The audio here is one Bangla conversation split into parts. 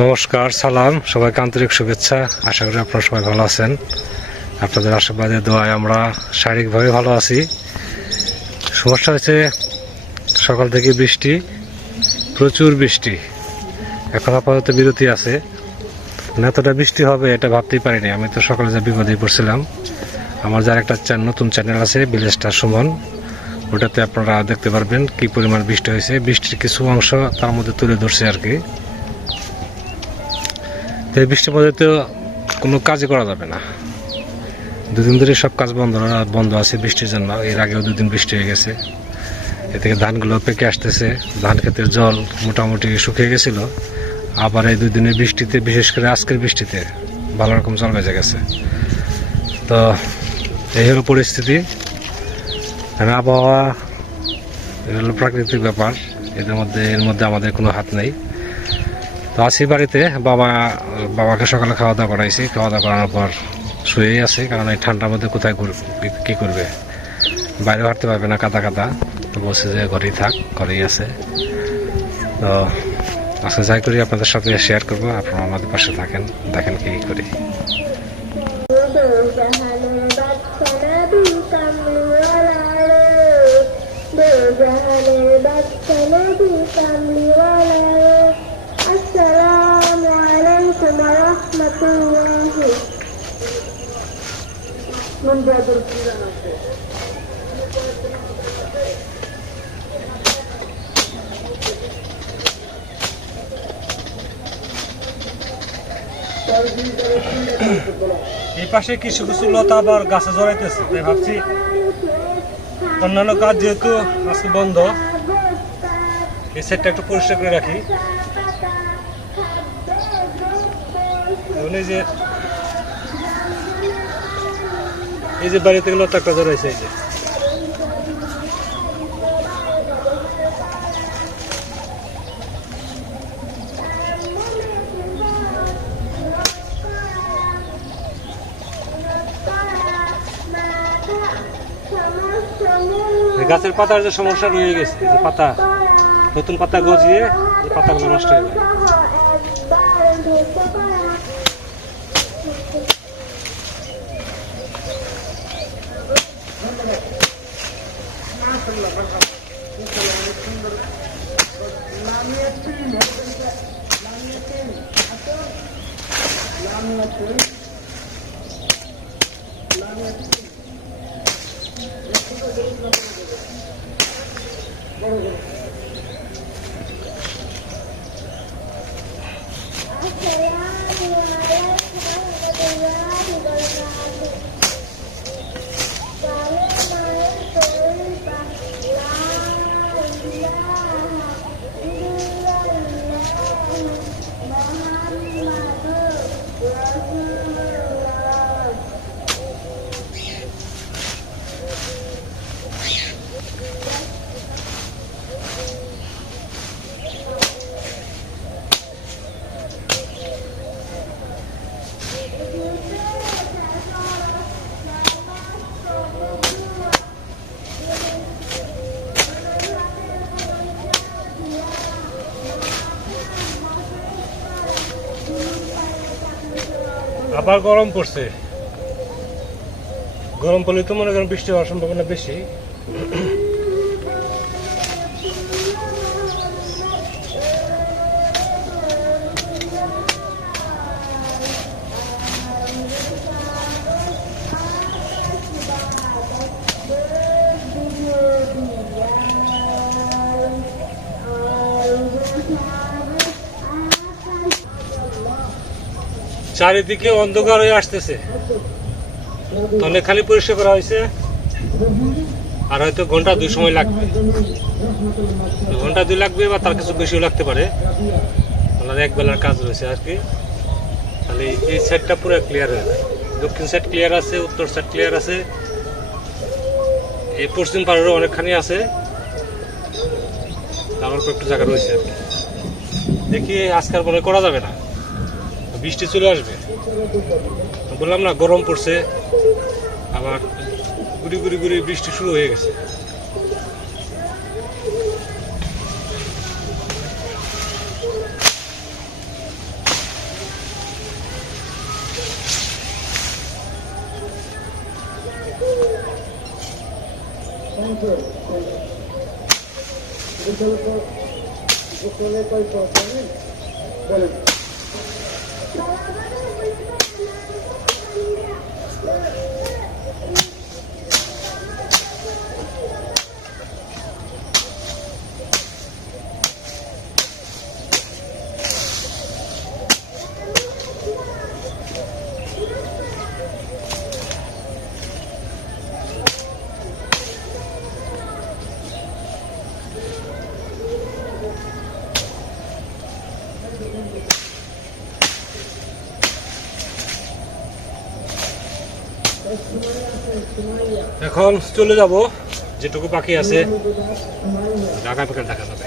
নমস্কার, সালাম। সবাইকে আন্তরিক শুভেচ্ছা। আশা করি আপনারা সবাই ভালো আছেন। আপনাদের আশীর্বাদে, দোয়ায় আমরা শারীরিকভাবে ভালো আছি। সমস্যা হচ্ছে সকাল থেকে বৃষ্টি, প্রচুর বৃষ্টি। এখন আপাতত বিরতি আছে। এতটা বৃষ্টি হবে এটা ভাবতেই পারিনি। আমি তো সকালে যা বিপদে পড়ছিলাম। আমার যার একটা নতুন চ্যানেল আছে বিলেজটা সুমন। ওটাতে আপনারা দেখতে পারবেন কি পরিমাণ বৃষ্টি হয়েছে। বৃষ্টির কিছু অংশ তার মধ্যে তুলে ধরছে আর কি। তো বৃষ্টির মধ্যে তো কোনো কাজই করা যাবে না। দুদিন ধরে সব কাজ বন্ধ বন্ধ আছে বৃষ্টির জন্য। এর আগেও দুদিন বৃষ্টি হয়ে গেছে। এ থেকে ধানগুলো পেকে আসতেছে। ধান ক্ষেতের জল মোটামুটি শুকিয়ে গেছিল। আবার এই দুদিনের বৃষ্টিতে, বিশেষ করে আজকের বৃষ্টিতে, ভালো রকম জল বেজে গেছে। তো এই হলো পরিস্থিতি। আবহাওয়া এটা হলো প্রাকৃতিক ব্যাপার। এদের মধ্যে, এর মধ্যে আমাদের কোনো হাত নেই। তো আছি বাড়িতে বাবা, বাবাকে সকালে খাওয়া দাওয়া করাইছি। খাওয়া দাওয়া করানোর পর শুয়েই আছে, কারণ এই ঠান্ডার মধ্যে কোথায় কী করবে? বাইরে হাঁটতে পারবে না, কাদা কাদা। তো বসে যে ঘরেই থাক, ঘরেই আছে। তো আজকে যাই করি, আপনাদের সাথে শেয়ার করব, আপনারা আমাদের পাশে থাকেন, দেখেন কি করি। এই পাশে কিছু কিছু লতা আবার গাছে জড়াইতেছে, তাই ভাবছি অন্যান্য কাজ যেহেতু আজকে বন্ধ, এই সাইডটা একটু পরিষ্কার করে রাখি। যে এই যে বাড়ি থেকে লতা একটা জড়াইছে এই যে। গাছের পাতার যে সমস্যা রয়ে গেছে যে পাতা, নতুন পাতা গজিয়ে পাতাগুলো নষ্ট হয়ে যায়। uma. আবার গরম পড়ছে। গরম পড়লে তো মনে করেন বৃষ্টি হওয়ার সম্ভাবনা বেশি। চারিদিকে অন্ধকার হয়ে আসতেছে। তলে খালি পরিষ্কার করা হয়েছে। আর হয়তো ঘণ্টা দুই সময় লাগবে। ঘণ্টা দুই লাগবে বা তার কিছু বেশিও লাগতে পারে। ওনার এক বেলার কাজ রয়েছে আর কি। তাহলে এই সাইডটা পুরো ক্লিয়ার হয়ে যায়। দক্ষিণ সাইড ক্লিয়ার আছে, উত্তর সাইড ক্লিয়ার আছে। এই পশ্চিম পাড়েরও অনেকখানি আছে। তার অল্প একটু জায়গা রয়েছে আর কি। দেখি আজকাল মনে করা যাবে না। বৃষ্টি চলে আসবে। বললাম না, গরম পড়ছে। আবার গুড়ি গুড়ি গুড়ি বৃষ্টি শুরু হয়ে গেছে। বলেন। এখন চলে যাব যেটুকু বাকি আছে ঢাকা পেকে দেখা যাবে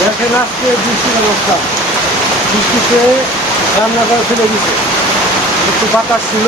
দেখেন আজকে বৃষ্টির অবস্থা। বৃষ্টিতে রান্না করে ফেলে দিছে। একটু বাতাস ছিল।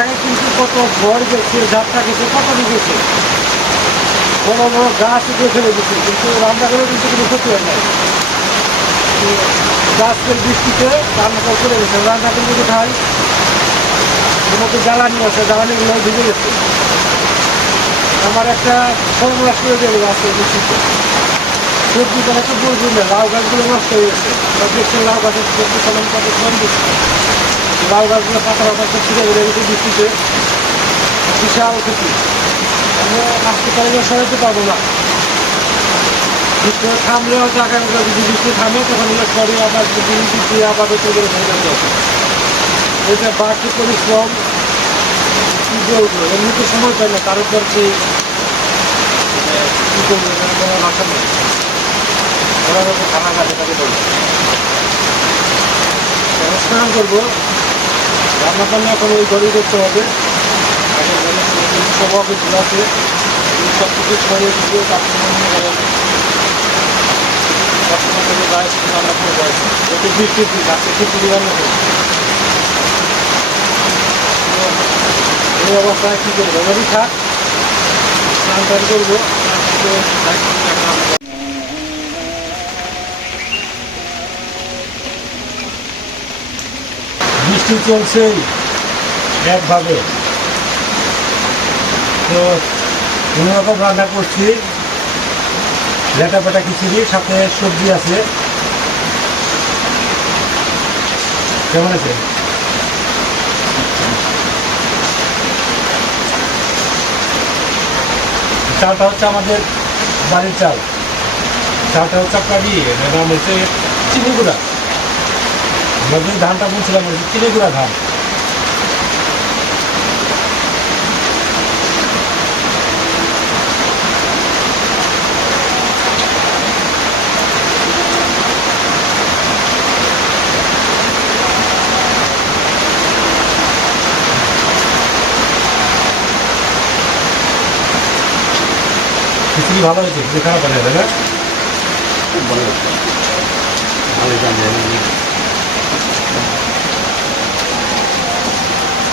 আগে কিন্তু কত ঘর গেছে, যাত্রা গেছে, কত গেছে। বড় বড় গাছ উঠে ফেলে দিচ্ছে কিন্তু রান্না করে কিন্তু কোনো ক্ষতি হয় তো গাছের বৃষ্টিতে রান্না করে ফেলে গেছে রান্না করে কোথায়? এর মধ্যে জ্বালানি আছে, জ্বালানিগুলো ভিজে গেছে। আমার একটা সর্বনাশ করে দেবে গাছের বৃষ্টিতে। সবজি তো বলব না লাউ গাছগুলো নষ্ট হয়ে গেছে দেখছি লাউ গাছের সবজি ফলন কত কম দিচ্ছে লাউ গাছগুলো পাতা পাতা ছিঁড়ে বেড়ে গেছে বৃষ্টিতে বিশাল ক্ষতি আমরা আসতে পারলে সরাতে পারব না বৃষ্টি থামলে হয়তো আগামী কাল যদি বৃষ্টি থামে তখন এগুলো সরে আবার যদি বৃষ্টি আবার বেঁচে গেলে এটা বাড়তি পরিশ্রম কী বলব এমনিতে সময় পাই না তার উপর সেই কী করব ভাষা নেই ওরা হয়তো খানা খাবে তাকে করব। রান্না বান্না এখন ওই ঘরেই করতে হবে। আগে ঘরে সব কিছু ছড়িয়ে দিয়ে তারপরে সবসময় থেকে যায় রান্না এই অবস্থায় কী করব? এবারই থাক। স্নান টান করব। বৃষ্টি চলছেই একভাবে। তো কোনোরকম রান্না করছি লেটা পেটা খিচুড়ি সাথে সবজি আছে। কেমন আছে? চালটা হচ্ছে আমাদের বাড়ির চাল। চালটা হচ্ছে আপনার ইয়ে নাম হচ্ছে চিনি গুঁড়া আমরা যে ধানটা বলছিলাম চিনি গুঁড়া ধান। খিচুড়ি ভালো হয়েছে? খিচুড়ি খারাপ হয়ে যাবে না।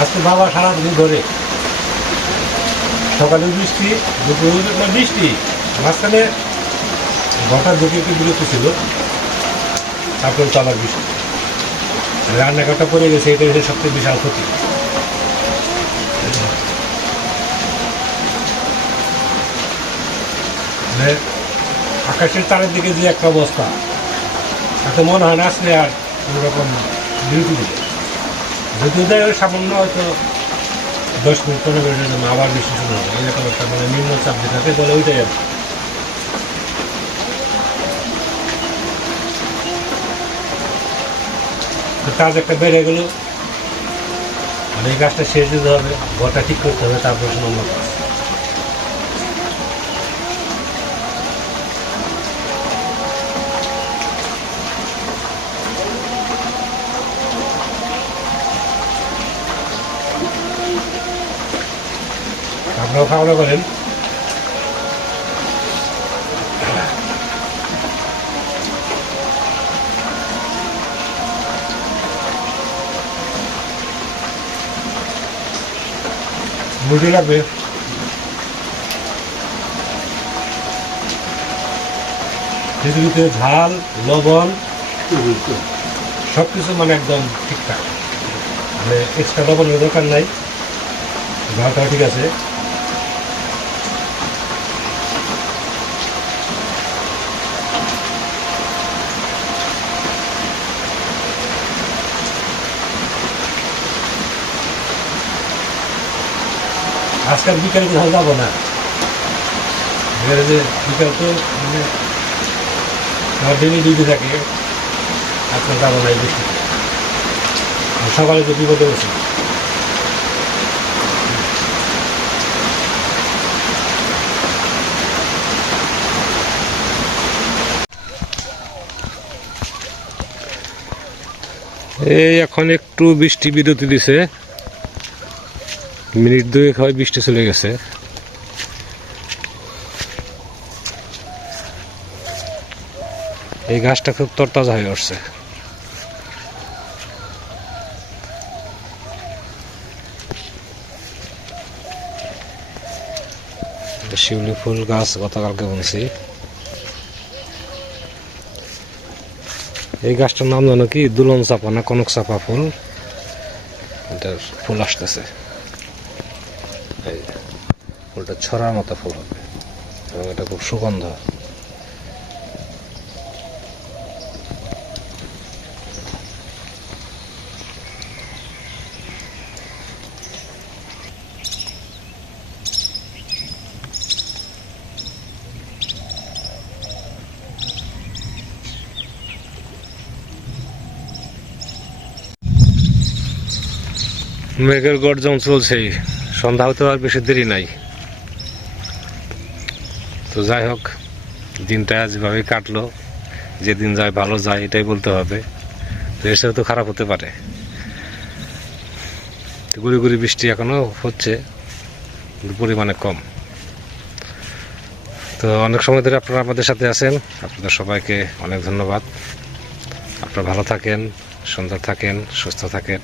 আজকে বাবা সারাদিন ধরে সকালে বৃষ্টি, দুপুরে বৃষ্টি, মাঝখানে ঘটার দিকে একটু বিরতি ছিল। তারপরে তো আবার বৃষ্টি। রান্নাঘরটা পড়ে গেছে এটা হচ্ছে সবচেয়ে বিশাল ক্ষতি। মানে আকাশের তারের দিকে যে একটা অবস্থা, তাতে মনে হয় না আসলে আর কোনোরকম ডিউটি দিবে যদি সামান্য হয়তো দশ মিনিট পনেরো আবার বেশি হবে। এরকম একটা মানে নিম্নচাপ যে থাকে বলে, ওইটাই আর কাজ একটা বেড়ে গেল। মানে এই কাজটা শেষ দিতে হবে, ঘরটা ঠিক করতে হবে, তারপর তারপরে শুনে আপনারাও খাওয়া করেন মুরগি লাগবে পৃথিবীতে ঝাল, লবণ সব কিছু মানে একদম ঠিকঠাক। মানে এক্সট্রা লবণের দরকার নাই। ঝালটাও ঠিক আছে। আজকাল বিকালে কোথাও যাব না। যে বিকাল তো মানে আমার ডিউটি থাকে, আজকাল যাব না এই আর সকালে তো বিপদে বসে এই এখন একটু বৃষ্টি বিরতি দিছে। মিনিট দুয়েক হয় বৃষ্টি চলে গেছে। এই গাছটা খুব তরতাজা হয়ে উঠছে। শিউলি ফুল গাছ গতকালকে বলছি এই গাছটার নাম জানো কি? দুলন চাপা না কনক চাপা ফুল? এটার ফুল আসতেছে। ফুলটা ছড়ার মতো ফুল হবে এবং এটা খুব সুগন্ধ মেঘের গর্জন চলছেই সন্ধ্যা হতে আর বেশি দেরি নাই। তো যাই হোক, দিনটা যেভাবে কাটলো, যেদিন যায় ভালো যায়, এটাই বলতে হবে। তো এর তো খারাপ হতে পারে। তো গুড়ি গুড়ি বৃষ্টি এখনও হচ্ছে পরিমাণে কম। তো অনেক সময় ধরে আপনারা আমাদের সাথে আছেন। আপনাদের সবাইকে অনেক ধন্যবাদ। আপনারা ভালো থাকেন, সুন্দর থাকেন, সুস্থ থাকেন,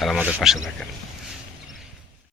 আর আমাদের পাশে থাকেন।